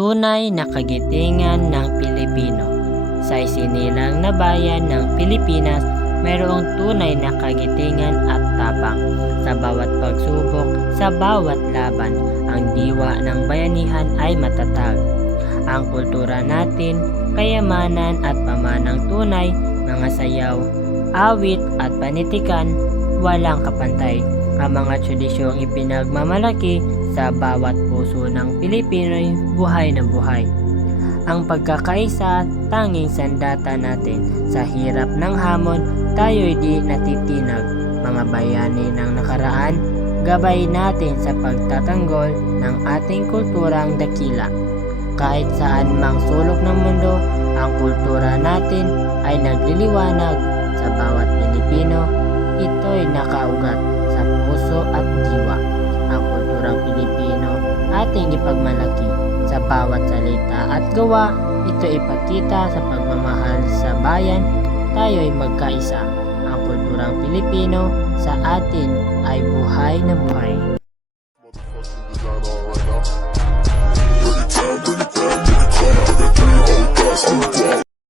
Tunay na kagitingan ng Pilipino. Sa isinilang na bayan ng Pilipinas, mayroong tunay na kagitingan at tapang. Sa bawat pagsubok, sa bawat laban, ang diwa ng bayanihan ay matatag. Ang kultura natin, kayamanan at pamanang tunay, mga sayaw, awit at panitikan, walang kapantay. Ang mga tradisyong ipinagmamalaki sa bawat puso ng Pilipino'y buhay na buhay. Ang pagkakaisa, tanging sandata natin. Sa hirap ng hamon, tayo'y di natitinag. Mga bayani ng nakaraan, gabay natin sa pagtatanggol ng ating kulturang dakila. Kahit saan mang sulok ng mundo, ang kultura natin ay nagliliwanag sa bawat Pilipino. Ito'y nakaugat sa puso at diwa. Ang kulturang Pilipino ating ipagmalaki sa bawat salita at gawa. Ito ipakita sa pagmamahal sa bayan, tayo'y magkaisa. Ang kulturang Pilipino sa atin ay buhay na buhay.